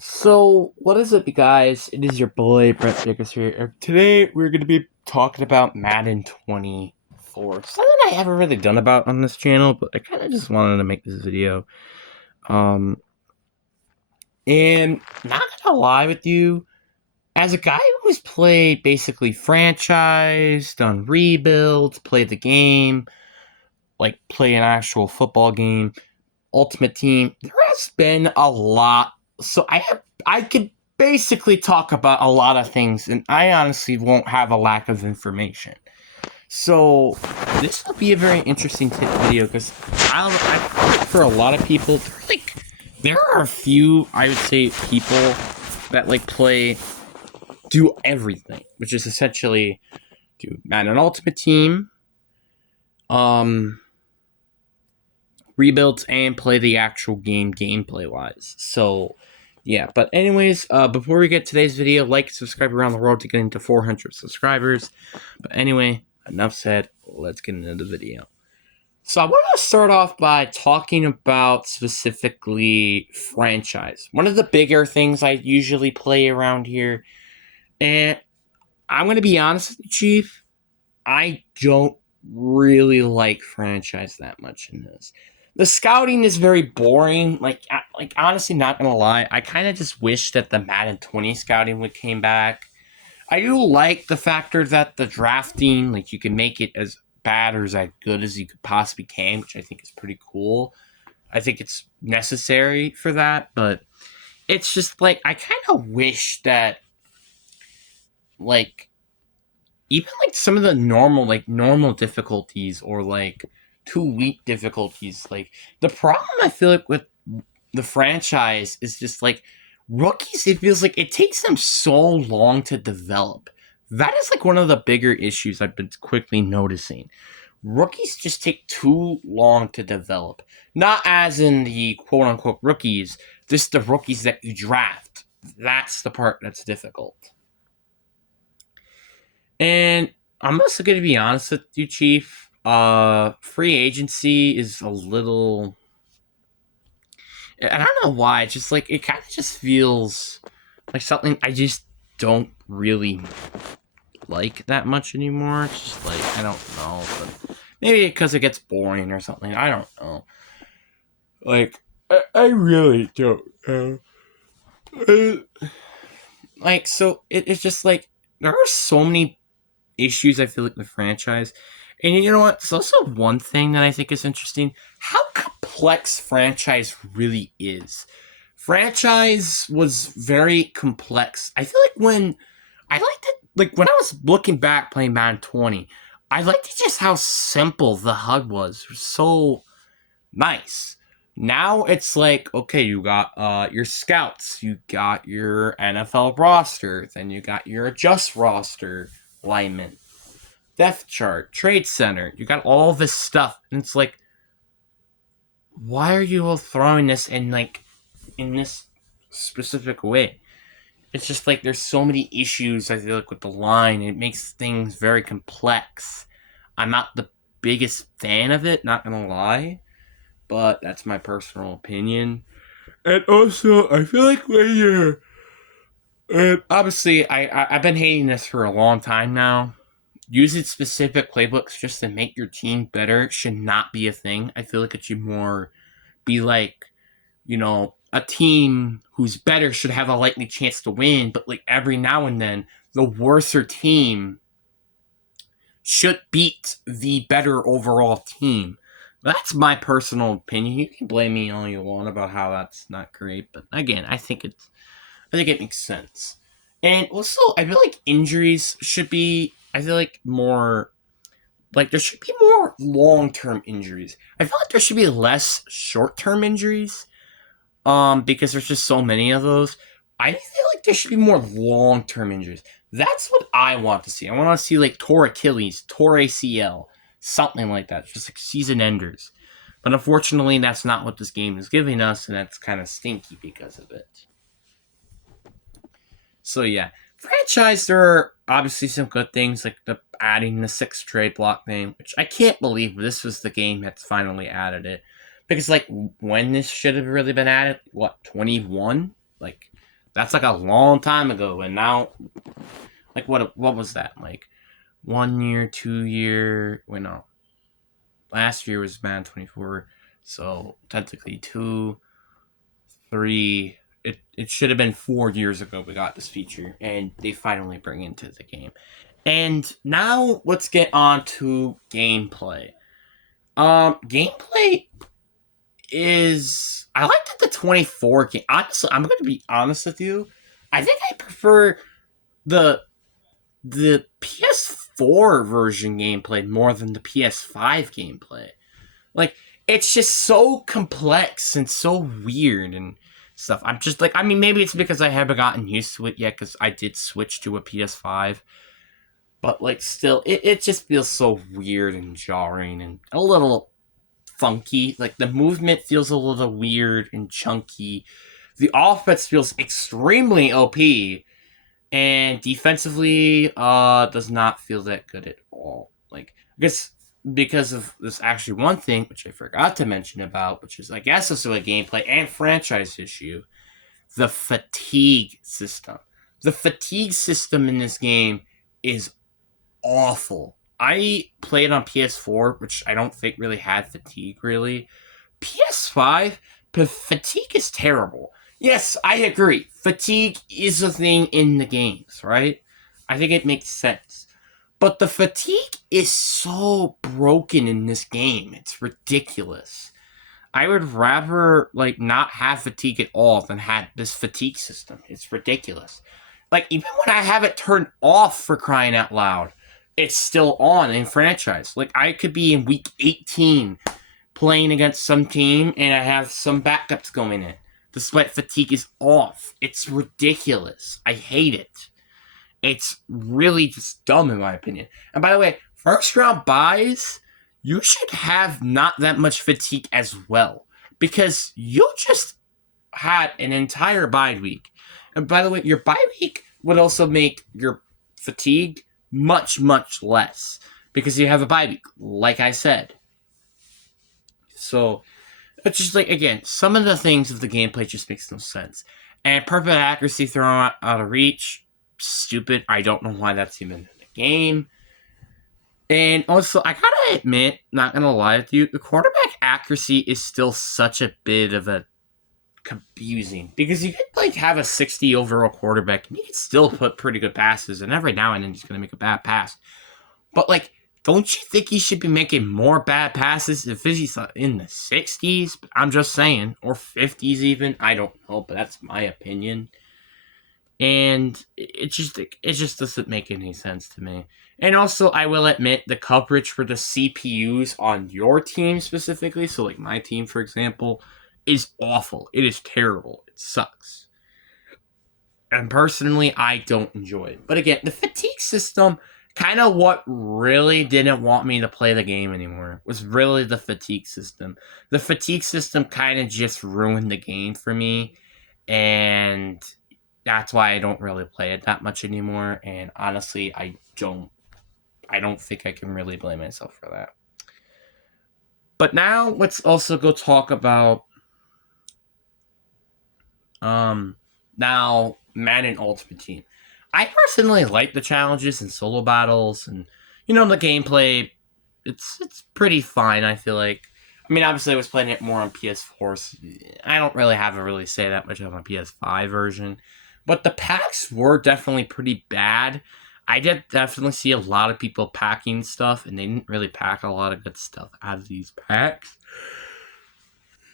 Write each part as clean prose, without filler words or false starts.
So, what is up, you guys? It is your boy, Brett Jacobs here. Today, we're going to be talking about Madden 24. Something I haven't really done about on this channel, but I kind of just wanted to make this video. Um, and not gonna lie with you, as a guy who's played basically franchise, done rebuilds, played the game, like play an actual football game, Ultimate Team, there has been a lot. So I could basically talk about a lot of things, and I honestly won't have a lack of information. So this will be a very interesting video because I for a lot of people, there are a few, I would say, people that like do everything, which is essentially do Madden Ultimate Team, um, rebuilds, and play the actual game gameplay wise. So yeah, but anyways, before we get today's video, like and subscribe around the world to get into 400 subscribers. But anyway, enough said, let's get into the video. So I want to start off by talking about specifically franchise. One of the bigger things I usually play around here, and I'm going to be honest with you, Chief, I don't really like franchise that much in this. The scouting is very boring. Like honestly, not gonna lie, I kind of just wish that the Madden 20 scouting would came back. I do like the factor that the drafting, like you can make it as bad or as good as you could possibly can, which I think is pretty cool. I think it's necessary for that, but it's just like I kind of wish that like even like some of the normal difficulties or like 2 week difficulties, like the problem I feel like with the franchise is just like rookies, it feels like it takes them so long to develop. That is like one of the bigger issues I've been quickly noticing. Rookies just take too long to develop, not as in the quote unquote rookies, just the rookies that you draft. That's the part that's difficult. And I'm also going to be honest with you, Chief. Free agency is a little. And I don't know why. It's just like it kind of just feels like something I just don't really like that much anymore. It's just like I don't know, but maybe because it gets boring or something. I don't know. Like I really don't know. Like so, it's just like there are so many issues I feel like the franchise. And you know what? It's also one thing that I think is interesting. How complex franchise really is. Franchise was very complex. I feel like when I liked it, like when I was looking back playing Madden 20, I liked it just how simple the HUD was. It was so nice. Now it's like, okay, you got your scouts, you got your NFL roster, then you got your adjust roster linemen, depth chart, trade center. You got all this stuff, and it's like, why are you all throwing this in this specific way? It's just like there's so many issues I feel like with the line. It makes things very complex. I'm not the biggest fan of it, not gonna lie, but that's my personal opinion. And also, I feel like when you're, and obviously, I've been hating this for a long time now. Using specific playbooks just to make your team better should not be a thing. I feel like it should more be like, a team who's better should have a likely chance to win, but like every now and then, the worser team should beat the better overall team. That's my personal opinion. You can blame me all you want about how that's not great, but again, I think it makes sense. And also, I feel like injuries should be, I feel like more, like there should be more long-term injuries. I feel like there should be less short-term injuries, because there's just so many of those. I feel like there should be more long-term injuries. That's what I want to see. I want to see like tore Achilles, tore ACL, something like that, just like season enders. But unfortunately, that's not what this game is giving us, and that's kind of stinky because of it. So yeah, franchise. There are obviously some good things like the adding the 6 trade block thing, which I can't believe this was the game that's finally added it. Because like when this should have really been added, what 21? Like That's like a long time ago, and now, like, what was that? Like 1 year, 2 year? Wait, no. Last year was Madden 24, so technically 2, 3. It should have been 4 years ago we got this feature, and they finally bring it into the game. And now let's get on to gameplay. Gameplay is, I liked the 24 game. Honestly, I'm going to be honest with you. I think I prefer the PS4 version gameplay more than the PS5 gameplay. Like, it's just so complex and so weird and stuff. I'm just like, I mean, maybe it's because I haven't gotten used to it yet, because I did switch to a PS5. But, like, still, it just feels so weird and jarring and a little funky. Like, the movement feels a little weird and chunky. The offense feels extremely OP. And defensively, does not feel that good at all. Like, I guess because of this actually one thing, which I forgot to mention about, which is, I guess, also a gameplay and franchise issue, the fatigue system. The fatigue system in this game is awful. I played on PS4, which I don't think really had fatigue, really. PS5, fatigue is terrible. Yes, I agree. Fatigue is a thing in the games, right? I think it makes sense. But the fatigue is so broken in this game. It's ridiculous. I would rather, like, not have fatigue at all than have this fatigue system. It's ridiculous. Like, even when I have it turned off, for crying out loud, it's still on in franchise. Like, I could be in week 18 playing against some team and I have some backups going in. The sweat fatigue is off. It's ridiculous. I hate it. It's really just dumb, in my opinion. And by the way, first round buys, you should have not that much fatigue as well, because you just had an entire bye week. And by the way, your bye week would also make your fatigue much, much less, because you have a bye week, like I said. So, it's just like, again, some of the things of the gameplay just makes no sense. And perfect accuracy thrown out of reach, stupid. I don't know why that's even in the game. And also, I gotta admit, not gonna lie with you, the quarterback accuracy is still such a bit of a confusing, because you could, like, have a 60 overall quarterback and you can still put pretty good passes, and every now and then he's gonna make a bad pass. But, like, don't you think he should be making more bad passes if he's in the 60s? I'm just saying. Or 50s even. I don't know, but that's my opinion. And it just doesn't make any sense to me. And also, I will admit, the coverage for the CPUs on your team specifically, so like my team, for example, is awful. It is terrible. It sucks. And personally, I don't enjoy it. But again, the fatigue system, kind of what really didn't want me to play the game anymore, was really the fatigue system. The fatigue system kind of just ruined the game for me, and that's why I don't really play it that much anymore. And honestly, I don't think I can really blame myself for that. But now let's also go talk about now Madden Ultimate Team. I personally like the challenges and solo battles, and the gameplay. It's pretty fine. I feel like. I mean, obviously, I was playing it more on PS4. So I don't really have to really say that much on a PS5 version, but the packs were definitely pretty bad. I did definitely see a lot of people packing stuff, and they didn't really pack a lot of good stuff out of these packs.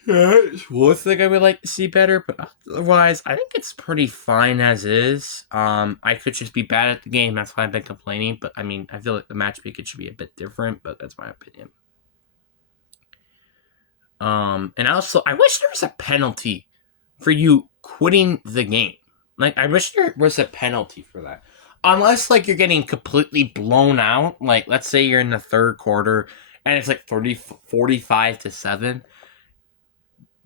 It's one thing I would like to see better, but otherwise, I think it's pretty fine as is. I could just be bad at the game. That's why I've been complaining. But I mean, I feel like the match it should be a bit different, but that's my opinion. And also, I wish there was a penalty for you quitting the game. Like, I wish there was a penalty for that. Unless, like, you're getting completely blown out. Like, let's say you're in the third quarter and it's like 45-7.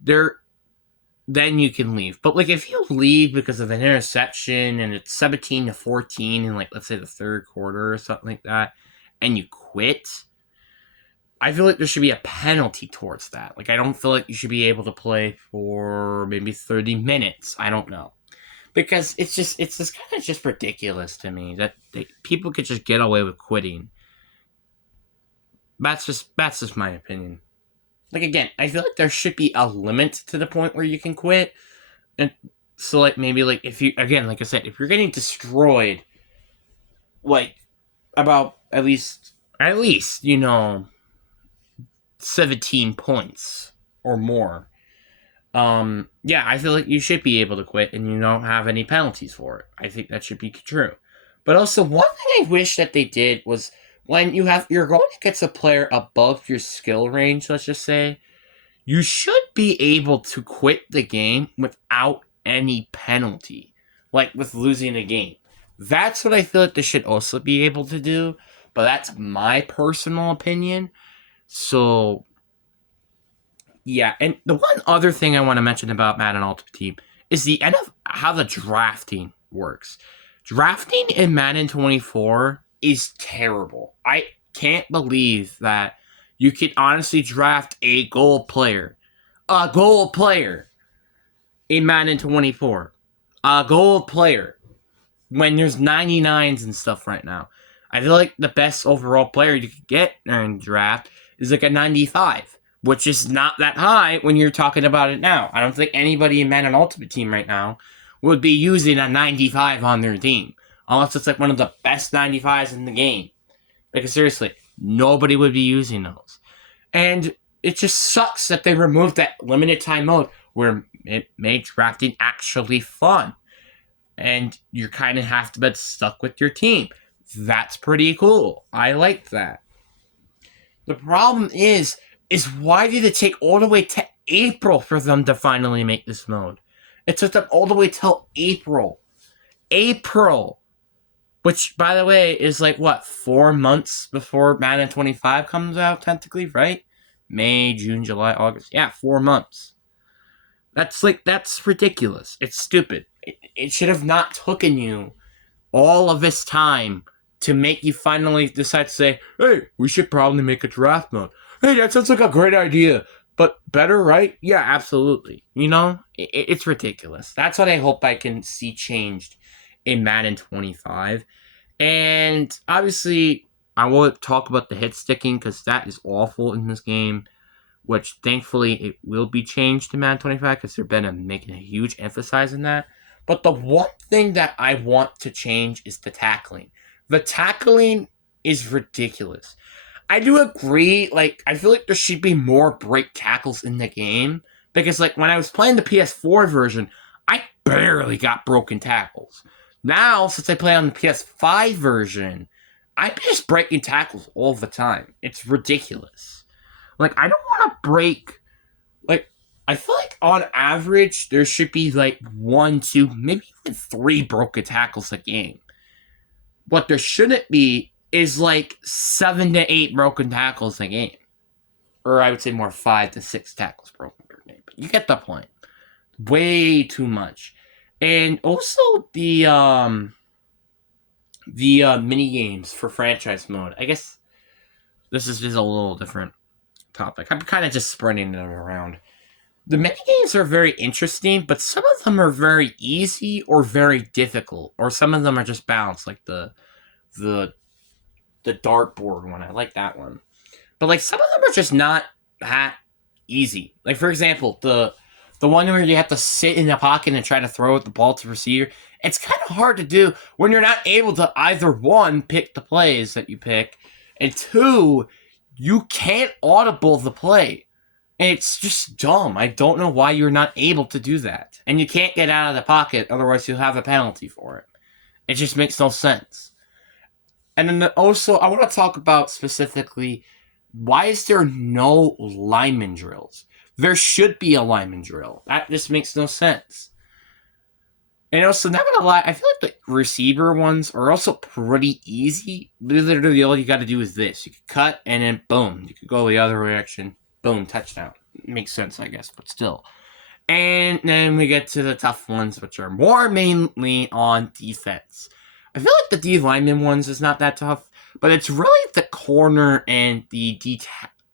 Then you can leave. But, like, if you leave because of an interception and it's 17-14 in, like, let's say the third quarter or something like that, and you quit, I feel like there should be a penalty towards that. Like, I don't feel like you should be able to play for maybe 30 minutes. I don't know. because it's just kind of just ridiculous to me that people could just get away with quitting. That's just my opinion. Like again, I feel like there should be a lit to the point where you can quit, and so like maybe like if you again like I said, if you're getting destroyed, like about at least 17 points or more. Yeah, I feel like you should be able to quit and you don't have any penalties for it. I think that should be true. But also, one thing I wish that they did was when you're going against a player above your skill range, let's just say, you should be able to quit the game without any penalty, like with losing a game. That's what I feel like they should also be able to do, but that's my personal opinion. So yeah, and the one other thing I want to mention about Madden Ultimate Team is the end of how the drafting works. Drafting in Madden 24 is terrible. I can't believe that you can honestly draft a gold player. A gold player in Madden 24. A gold player. When there's 99s and stuff right now. I feel like the best overall player you could get in draft is like a 95. Which is not that high when you're talking about it now. I don't think anybody in Madden Ultimate Team right now would be using a 95 on their team. Unless it's like one of the best 95s in the game. Because seriously, nobody would be using those. And it just sucks that they removed that limited time mode where it made drafting actually fun. And you kind of have to be stuck with your team. That's pretty cool. I like that. The problem is why did it take all the way to April for them to finally make this mode? It took them all the way till April. April! Which, by the way, is like, 4 months before Madden 25 comes out, technically, right? May, June, July, August. Yeah, 4 months. That's ridiculous. It's stupid. It should have not taken you all of this time to make you finally decide to say, hey, we should probably make a draft mode. Hey, that sounds like a great idea, but better, right? Yeah, absolutely. It's ridiculous. That's what I hope I can see changed in Madden 25. And obviously, I won't talk about the hit sticking because that is awful in this game, which thankfully it will be changed to Madden 25 because they've been making a huge emphasis in that. But the one thing that I want to change is the tackling. The tackling is ridiculous. I do agree, I feel like there should be more break tackles in the game. Because, when I was playing the PS4 version, I barely got broken tackles. Now, since I play on the PS5 version, I'm just breaking tackles all the time. It's ridiculous. I don't want to break, I feel like on average, there should be, 1, 2, maybe even 3 broken tackles a game. What there shouldn't be is 7 to 8 broken tackles a game. Or I would say more 5 to 6 tackles broken per game. But you get the point. Way too much. And also the mini games for franchise mode. I guess this is just a little different topic. I'm kind of just spreading it around. The mini games are very interesting, but some of them are very easy or very difficult. Or some of them are just balanced, like the dartboard one. I like that one. But some of them are just not that easy. For example, the one where you have to sit in a pocket and try to throw the ball to the receiver. It's kind of hard to do when you're not able to either, 1, pick the plays that you pick, and 2, you can't audible the play. And it's just dumb. I don't know why you're not able to do that. And you can't get out of the pocket, otherwise you'll have a penalty for it. It just makes no sense. And then also, I want to talk about specifically, why is there no lineman drills? There should be a lineman drill. That just makes no sense. And also, not gonna lie, I feel like the receiver ones are also pretty easy. Literally, all you gotta do is this. You can cut, and then boom. You could go the other direction. Boom, touchdown. Makes sense, I guess, but still. And then we get to the tough ones, which are more mainly on defense. I feel like the D lineman ones is not that tough, but it's really the corner and the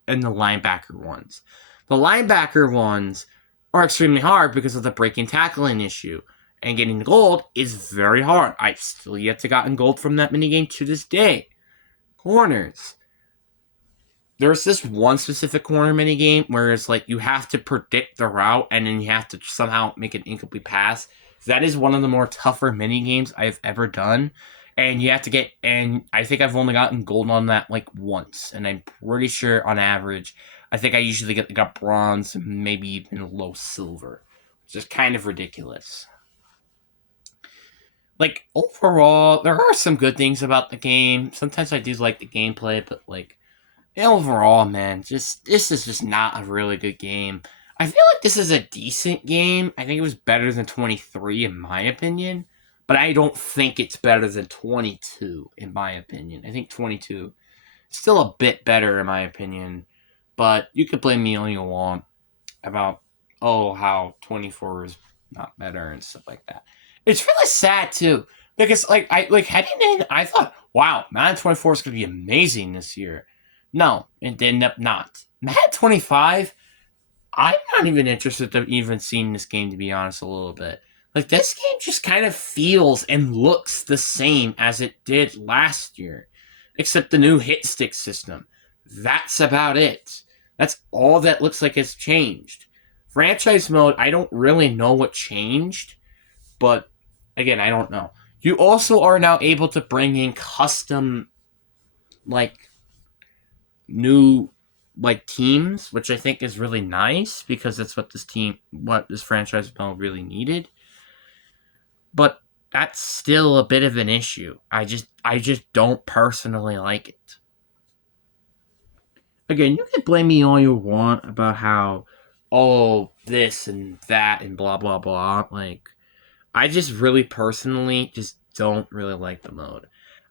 linebacker ones. The linebacker ones are extremely hard because of the breaking tackling issue. and getting gold is very hard. I've still yet to gotten gold from that minigame to this day. Corners. There's this one specific corner minigame where it's like you have to predict the route and then you have to somehow make an incomplete pass. That is one of the more tougher minigames I've ever done. And you have to get, and I think I've only gotten gold on that like once. And I'm pretty sure on average, I think I usually get like a bronze, maybe even low silver. Which is kind of ridiculous. Like, overall, there are some good things about the game. Sometimes I do like the gameplay, but like, overall, man, this is just not a really good game. I feel like this is a decent game. I think it was better than 23 in my opinion, but I don't think it's better than 22 in my opinion. I think 22 is still a bit better in my opinion, but you could blame me all you want about how 24 is not better and stuff like that. It's really sad too because like I like heading in, I thought, wow, Madden 24 is gonna be amazing this year. No, it ended up not. Madden 25, I'm not even interested in even seeing this game, to be honest, a little bit. Like, this game just kind of feels and looks the same as it did last year, except the new hit stick system. That's about it. That's all that looks like has changed. Franchise mode, I don't really know what changed, but again, I don't know. You also are now able to bring in custom, like, new like teams, which I think is really nice because that's what this franchise mode really needed. But that's still a bit of an issue. I just don't personally like it. Again, you can blame me all you want about how this and that and blah blah blah. Like, I just really personally just don't really like the mode.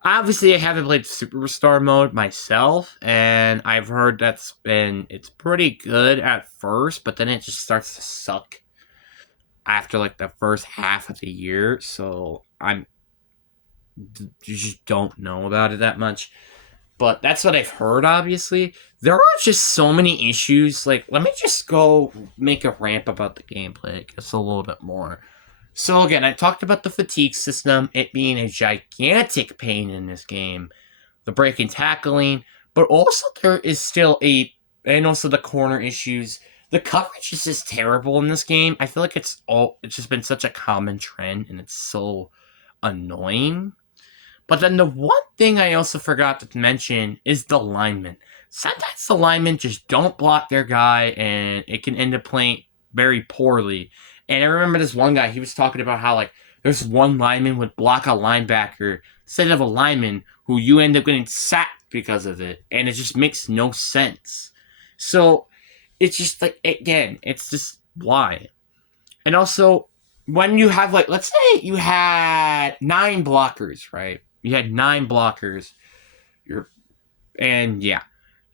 Obviously, I haven't played Superstar mode myself, and I've heard it's pretty good at first, but then it just starts to suck after like the first half of the year. So you just don't know about it that much. But that's what I've heard. Obviously, there are just so many issues. Like, let me just go make a rant about the gameplay, I guess, a little bit more. So again, I talked about the fatigue system, it being a gigantic pain in this game, the break and tackling, but also there is still and also the corner issues. The coverage is just terrible in this game. I feel like it's just been such a common trend, and it's so annoying. But then the one thing I also forgot to mention is the linemen. Sometimes the linemen just don't block their guy, and it can end up playing very poorly. And I remember this one guy, he was talking about how, like, there's one lineman would block a linebacker instead of a lineman who you end up getting sacked because of it. And it just makes no sense. So, it's just, like, again, it's just why. And also, when you have, like, let's say you had 9 blockers, right? You had 9 blockers.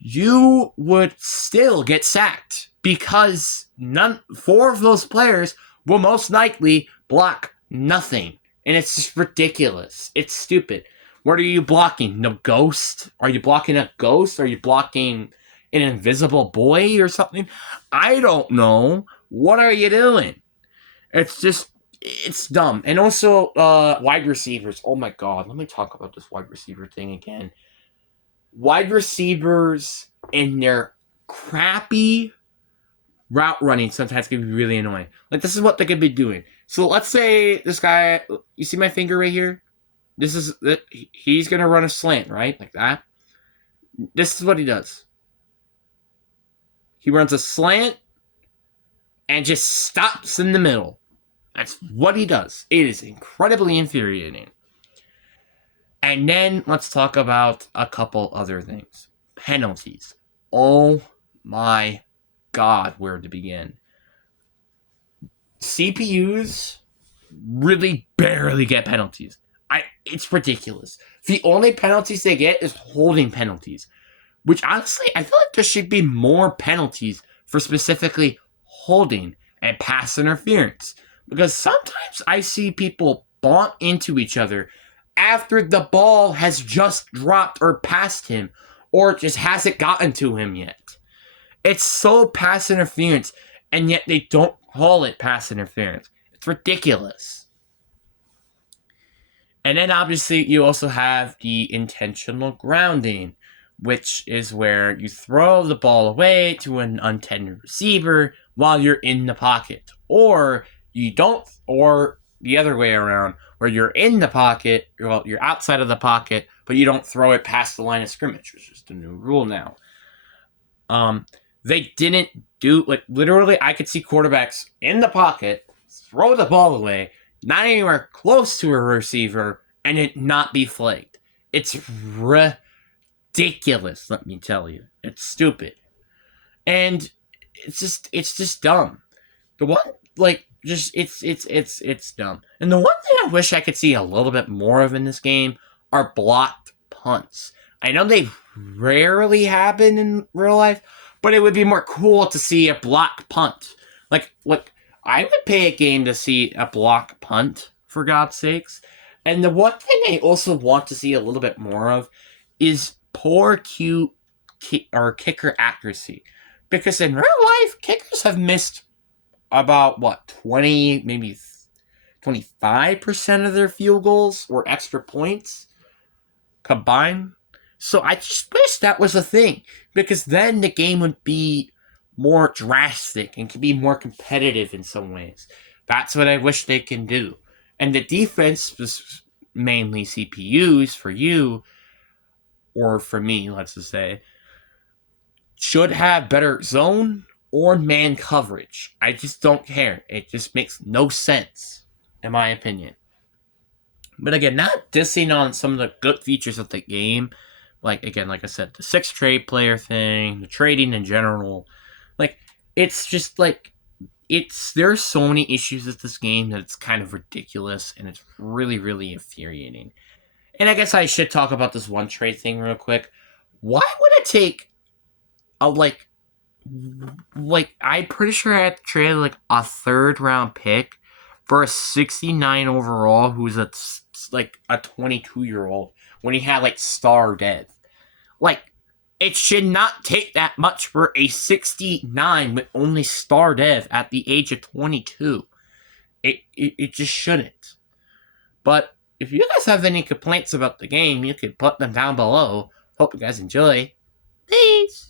You would still get sacked because 4 of those players will most likely block nothing. And it's just ridiculous. It's stupid. What are you blocking? No ghost? Are you blocking a ghost? Are you blocking an invisible boy or something? I don't know. What are you doing? It's dumb. And also, wide receivers. Oh my god, let me talk about this wide receiver thing again. Wide receivers and their crappy route running sometimes can be really annoying. Like, this is what they could be doing. So let's say this guy, you see my finger right here? He's going to run a slant, right? Like that. This is what he does. He runs a slant and just stops in the middle. That's what he does. It is incredibly infuriating. And then let's talk about a couple other things. Penalties. Oh my god, where to begin? CPUs really barely get penalties. It's ridiculous. The only penalties they get is holding penalties. Which honestly, I feel like there should be more penalties for specifically holding and pass interference. Because sometimes I see people bump into each other after the ball has just dropped or passed him, or just hasn't gotten to him yet. It's so pass interference, and yet they don't call it pass interference. It's ridiculous. And then obviously you also have the intentional grounding, which is where you throw the ball away to an untended receiver while you're in the pocket. Or you don't, or the other way around, where you're in the pocket, well, you're outside of the pocket, but you don't throw it past the line of scrimmage, which is the new rule now. They didn't do, like, literally, I could see quarterbacks in the pocket, throw the ball away, not anywhere close to a receiver, and it not be flagged. It's ridiculous, let me tell you. It's stupid. And it's just dumb. The one, like, just, it's dumb. And the one thing I wish I could see a little bit more of in this game are blocked punts. I know they rarely happen in real life, but it would be more cool to see a block punt. Like, I would pay a game to see a block punt, for God's sakes. And the one thing I also want to see a little bit more of is poor kicker accuracy. Because in real life, kickers have missed about, 20, maybe 25% of their field goals or extra points combined. So I just wish that was a thing, because then the game would be more drastic and could be more competitive in some ways. That's what I wish they can do. And the defense was mainly CPUs for you, or for me, let's just say, should have better zone or man coverage. I just don't care. It just makes no sense, in my opinion. But again, not dissing on some of the good features of the game. Like, again, like I said, the 6 trade player thing, the trading in general. Like, it's just like, there's so many issues with this game that it's kind of ridiculous, and it's really, really infuriating. And I guess I should talk about this one trade thing real quick. Why would it take I'm pretty sure I had to trade like a 3rd round pick for a 69 overall who's a 22-year-old when he had like star depth. Like, it should not take that much for a 69 with only star dev at the age of 22. It just shouldn't. But if you guys have any complaints about the game, you can put them down below. Hope you guys enjoy. Peace!